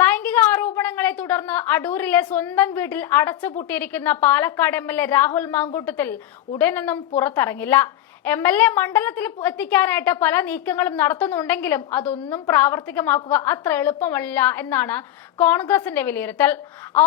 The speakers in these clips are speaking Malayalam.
ലൈംഗിക ആരോപണങ്ങളെ തുടർന്ന് അടൂരിലെ സ്വന്തം വീട്ടിൽ അടച്ചുപൂട്ടിയിരിക്കുന്ന പാലക്കാട് എം.എൽ.എ. രാഹുൽ മാങ്കൂട്ടത്തിൽ ഉടനൊന്നും പുറത്തിറങ്ങില്ല. എം.എൽ.എ. മണ്ഡലത്തിൽ എത്തിക്കാനായിട്ട് പല നീക്കങ്ങളും നടത്തുന്നുണ്ടെങ്കിലും അതൊന്നും പ്രാവർത്തികമാക്കുക അത്ര എളുപ്പമല്ല എന്നാണ് കോൺഗ്രസിന്റെ വിലയിരുത്തൽ.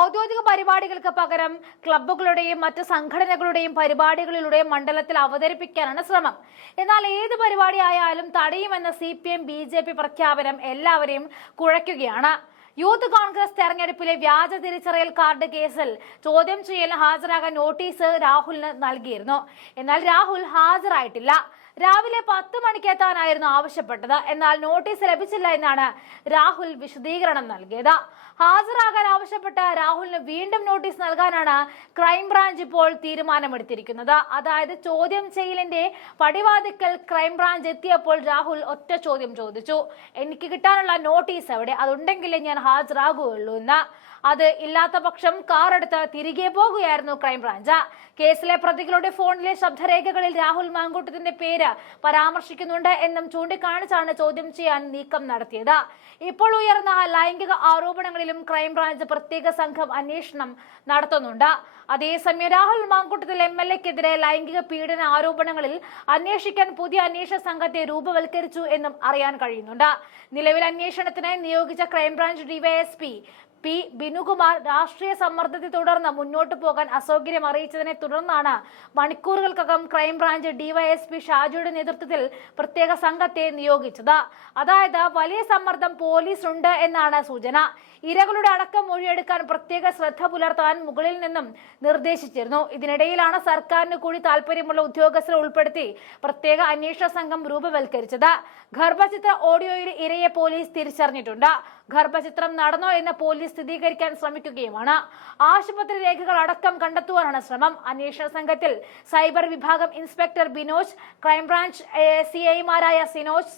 ഔദ്യോഗിക പരിപാടികൾക്ക് പകരം ക്ലബ്ബുകളുടെയും മറ്റ് സംഘടനകളുടെയും പരിപാടികളിലൂടെ മണ്ഡലത്തിൽ അവതരിപ്പിക്കാനാണ് ശ്രമം. എന്നാൽ ഏത് പരിപാടിയായാലും തടയുമെന്ന CPM BJP പ്രഖ്യാപനം എല്ലാവരെയും കുഴയ്ക്കുകയാണ്. യൂത്ത് കോൺഗ്രസ് തെരഞ്ഞെടുപ്പിലെ വ്യാജ തിരിച്ചറിയൽ കാർഡ് കേസിൽ ചോദ്യം ചെയ്യലിന് ഹാജരാകാൻ നോട്ടീസ് രാഹുലിന് നൽകിയിരുന്നു. എന്നാൽ രാഹുൽ ഹാജരായിട്ടില്ല. രാവിലെ 10 മണിക്ക് എത്താനായിരുന്നു ആവശ്യപ്പെട്ടത്. എന്നാൽ നോട്ടീസ് ലഭിച്ചില്ല എന്നാണ് രാഹുൽ വിശദീകരണം നൽകിയത്. ഹാജരാകാൻ ആവശ്യപ്പെട്ട രാഹുലിന് വീണ്ടും നോട്ടീസ് നൽകാനാണ് ക്രൈംബ്രാഞ്ച് ഇപ്പോൾ തീരുമാനമെടുത്തിരിക്കുന്നത്. അതായത് ചോദ്യം ചെയ്യലിന്റെ പടിവാതിക്കൽ ക്രൈംബ്രാഞ്ച് എത്തിയപ്പോൾ രാഹുൽ ഒറ്റ ചോദ്യം ചോദിച്ചു: എനിക്ക് കിട്ടാനുള്ള നോട്ടീസ് എവിടെ? അതുണ്ടെങ്കിലേ ഞാൻ ഹാജരാകുകയുള്ളൂ എന്ന്. അത് ഇല്ലാത്ത പക്ഷം കാർ എടുത്ത് തിരികെ പോകുകയായിരുന്നു ക്രൈംബ്രാഞ്ച്. കേസിലെ പ്രതികളുടെ ഫോണിലെ ശബ്ദരേഖകളിൽ രാഹുൽ മാങ്കൂട്ടത്തിന്റെ പേര് പരാമർശിക്കുന്നുണ്ട് എന്നും ചൂണ്ടിക്കാണിച്ചാണ് ചോദ്യം ചെയ്യാൻ നീക്കം നടത്തിയത്. ഇപ്പോൾ ഉയർന്ന ലൈംഗിക ആരോപണങ്ങളിലും ക്രൈംബ്രാഞ്ച് പ്രത്യേക സംഘം അന്വേഷണം നടത്തുന്നുണ്ട്. അതേസമയം രാഹുൽ മാങ്കൂട്ടത്തിൽ MLA-ക്കെതിരെ ലൈംഗിക പീഡന ആരോപണങ്ങളിൽ അന്വേഷിക്കാൻ പുതിയ അന്വേഷണ സംഘത്തെ രൂപവൽക്കരിച്ചു എന്നും അറിയാൻ കഴിയുന്നുണ്ട്. നിലവിൽ അന്വേഷണത്തിന് നിയോഗിച്ച ക്രൈംബ്രാഞ്ച് DYSP P. ബിനുകുമാർ രാഷ്ട്രീയ സമ്മർദ്ദത്തെ തുടർന്ന് മുന്നോട്ടു പോകാൻ അസൗകര്യം അറിയിച്ചതിനെ തുടർന്നാണ് മണിക്കൂറുകൾക്കകം ക്രൈംബ്രാഞ്ച് DYSP ഷാജിയുടെ നേതൃത്വത്തിൽ പ്രത്യേക സംഘത്തെ നിയോഗിച്ചത്. അതായത് വലിയ സമ്മർദ്ദം പോലീസുണ്ട് എന്നാണ് സൂചന. ഇരകളുടെ അടക്കം മൊഴിയെടുക്കാൻ പ്രത്യേക ശ്രദ്ധ പുലർത്താൻ മുകളിൽ നിന്നും നിർദ്ദേശിച്ചിരുന്നു. ഇതിനിടയിലാണ് സർക്കാരിന് കൂടി താല്പര്യമുള്ള ഉദ്യോഗസ്ഥരെ ഉൾപ്പെടുത്തി പ്രത്യേക അന്വേഷണ സംഘം രൂപവൽക്കരിച്ചത്. ഗർഭചിത്ര ഓഡിയോയിൽ ഇരയെ പോലീസ് തിരിച്ചറിഞ്ഞിട്ടുണ്ട്. ഗർഭചിത്രം നടന്നോ എന്ന് പോലീസ് സ്ഥിരീകരിക്കാൻ ശ്രമിക്കുകയുമാണ്. ആശുപത്രി രേഖകൾ അടക്കം കണ്ടെത്തുവാനാണ് ശ്രമം. അന്വേഷണ സംഘത്തിൽ സൈബർ വിഭാഗം ഇൻസ്പെക്ടർ ബിനോജ്, ക്രൈംബ്രാഞ്ച് CIമാരായ സിനോജ്,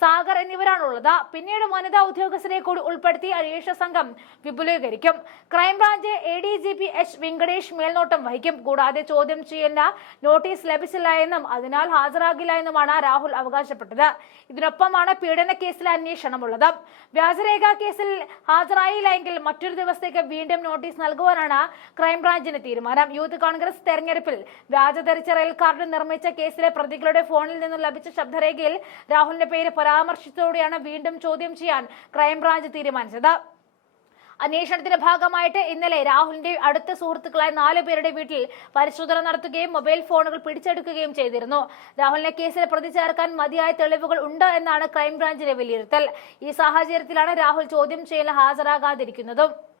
സാഗർ എന്നിവരാണുള്ളത്. പിന്നീട് വനിതാ ഉദ്യോഗസ്ഥരെ കൂടി ഉൾപ്പെടുത്തി അന്വേഷണ സംഘം വിപുലീകരിക്കും. Crime branch ADGP H. വെങ്കടേഷ് മേൽനോട്ടം വഹിക്കും. കൂടാതെ ചോദ്യം ചെയ്യേണ്ട നോട്ടീസ് ലഭിച്ചില്ല എന്നും അതിനാൽ ഹാജരാകില്ല എന്നുമാണ് രാഹുൽ അവകാശപ്പെട്ടത്. ഇതിനൊപ്പമാണ് പീഡന കേസിലെ അന്വേഷണമുള്ളത്. വ്യാജരേഖ കേസിൽ ഹാജരായില്ല എങ്കിൽ മറ്റൊരു ദിവസത്തേക്ക് വീണ്ടും നോട്ടീസ് നൽകുവാനാണ് ക്രൈംബ്രാഞ്ചിന്റെ തീരുമാനം. യൂത്ത് കോൺഗ്രസ് തെരഞ്ഞെടുപ്പിൽ വ്യാജ തിരിച്ചറിയൽ കാർഡ് നിർമ്മിച്ച കേസിലെ പ്രതികളുടെ ഫോണിൽ നിന്നും ലഭിച്ച ശബ്ദരേഖയിൽ രാഹുലിന്റെ പേര് പരാമർശിച്ചതോടെയാണ് വീണ്ടും ചോദ്യം ചെയ്യാൻ ക്രൈംബ്രാഞ്ച് തീരുമാനിച്ചത്. അന്വേഷണത്തിന്റെ ഭാഗമായിട്ട് ഇന്നലെ രാഹുലിന്റെ അടുത്ത സുഹൃത്തുക്കളായ 4 പേരുടെ വീട്ടിൽ പരിശോധന നടത്തുകയും മൊബൈൽ ഫോണുകൾ പിടിച്ചെടുക്കുകയും ചെയ്തിരുന്നു. രാഹുലിനെ കേസിൽ പ്രതി ചേർക്കാൻ മതിയായ തെളിവുകൾ ഉണ്ട് എന്നാണ് ക്രൈംബ്രാഞ്ചിന്റെ വിലയിരുത്തൽ. ഈ സാഹചര്യത്തിലാണ് രാഹുൽ ചോദ്യം ചെയ്യലിന് ഹാജരാകാതിരിക്കുന്നതും.